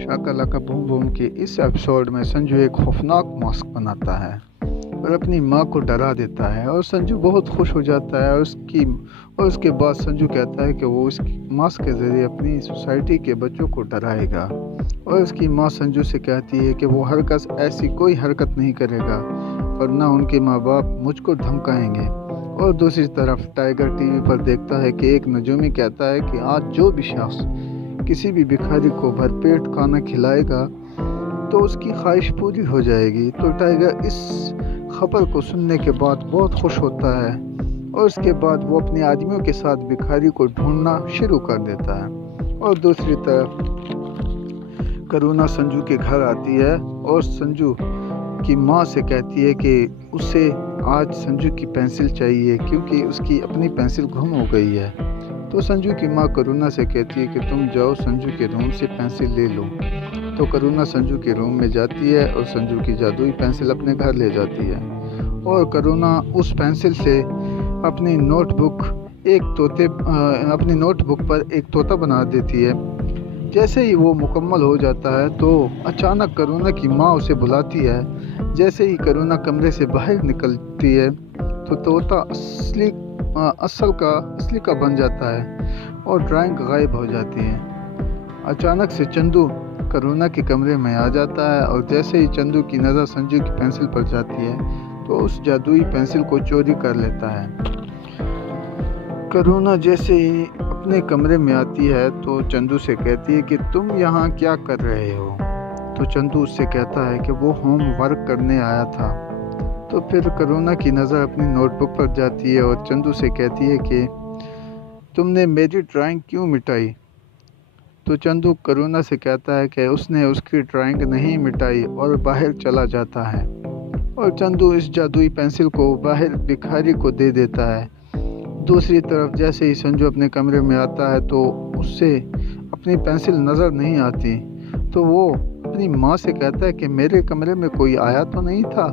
शाका Laka boom boom के इस episode में संजू एक खौफनाक मास्क बनाता है और अपनी माँ को डरा देता है और संजू बहुत खुश हो जाता है। और उसके बाद संजू कहता है कि वो इस मास्क के ज़रिए अपनी सोसाइटी के बच्चों को डराएगा। और उसकी माँ संजू से कहती है कि वो हरकत ऐसी कोई हरकत नहीं करेगा वरना उनके माँ बाप मुझको धमकाएंगे। और दूसरी तरफ टाइगर टीवी पर देखता है कि एक नजूमी कहता है कि आज जो भी शख्स किसी भी भिखारी को भरपेट खाना खिलाएगा तो उसकी ख्वाहिश पूरी हो जाएगी। तो टाइगर इस खबर को सुनने के बाद बहुत खुश होता है और उसके बाद वो अपने आदमियों के साथ भिखारी को ढूंढना शुरू कर देता है। और दूसरी तरफ करुणा संजू के घर आती है और संजू की माँ से कहती है कि उसे आज संजू की पेंसिल चाहिए क्योंकि उसकी अपनी पेंसिल गुम हो गई है। तो संजू की माँ करुणा से कहती है कि तुम जाओ संजू के रूम से पेंसिल ले लो। तो करुणा संजू के रूम में जाती है और संजू की जादुई पेंसिल अपने घर ले जाती है। और करुणा उस पेंसिल से अपनी नोटबुक पर एक तोता बना देती है। जैसे ही वो मुकम्मल हो जाता है तो अचानक करुणा की माँ उसे बुलाती है। जैसे ही करुणा कमरे से बाहर निकलती है तो तोता असली का बन जाता है और ड्राइंग गायब हो जाती है। अचानक से चंदू करुणा के कमरे में आ जाता है और जैसे ही चंदू की नज़र संजू की पेंसिल पर जाती है तो उस जादुई पेंसिल को चोरी कर लेता है। करुणा जैसे ही अपने कमरे में आती है तो चंदू से कहती है कि तुम यहाँ क्या कर रहे हो। तो चंदू उससे कहता है कि वो होमवर्क करने आया था। तो फिर करुणा की नज़र अपनी नोटबुक पर जाती है और चंदू से कहती है कि तुमने मेरी ड्राइंग क्यों मिटाई। तो चंदू करुणा से कहता है कि उसने उसकी ड्राइंग नहीं मिटाई और बाहर चला जाता है। और चंदू इस जादुई पेंसिल को बाहर भिखारी को दे देता है। दूसरी तरफ जैसे ही संजू अपने कमरे में आता है तो उससे अपनी पेंसिल नज़र नहीं आती। तो वो अपनी माँ से कहता है कि मेरे कमरे में कोई आया तो नहीं था।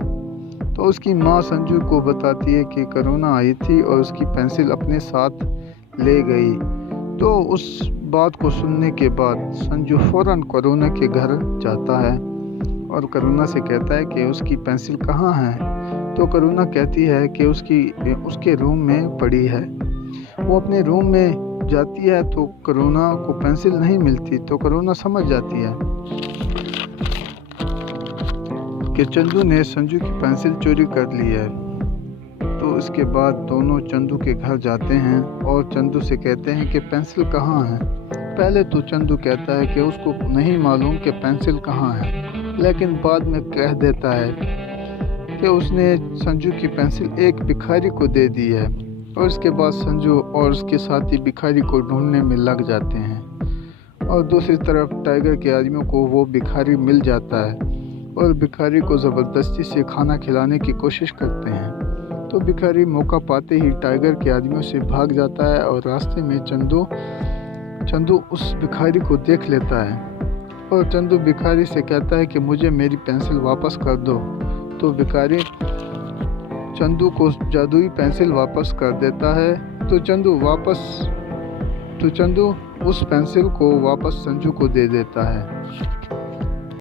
तो उसकी माँ संजू को बताती है कि करुणा आई थी और उसकी पेंसिल अपने साथ ले गई। तो उस बात को सुनने के बाद संजू फ़ौरन करुणा के घर जाता है और करुणा से कहता है कि उसकी पेंसिल कहाँ है। तो करुणा कहती है कि उसके रूम में पड़ी है। वो अपने रूम में जाती है तो करुणा को पेंसिल नहीं मिलती। तो करुणा समझ जाती है कि चंदू ने संजू की पेंसिल चोरी कर ली है। तो इसके बाद दोनों चंदू के घर जाते हैं और चंदू से कहते हैं कि पेंसिल कहाँ है। पहले तो चंदू कहता है कि उसको नहीं मालूम कि पेंसिल कहाँ है, लेकिन बाद में कह देता है कि उसने संजू की पेंसिल एक भिखारी को दे दी है। और इसके बाद संजू और उसके साथी भिखारी को ढूंढने में लग जाते हैं। और दूसरी तरफ टाइगर के आदमियों को वो भिखारी मिल जाता है और भिखारी को ज़बरदस्ती से खाना खिलाने की कोशिश करते हैं। तो भिखारी मौका पाते ही टाइगर के आदमियों से भाग जाता है और रास्ते में चंदू उस भिखारी को देख लेता है। और चंदू भिखारी से कहता है कि मुझे मेरी पेंसिल वापस कर दो। तो भिखारी चंदू को जादुई पेंसिल वापस कर देता है। तो चंदू उस पेंसिल को वापस संजू को दे देता है।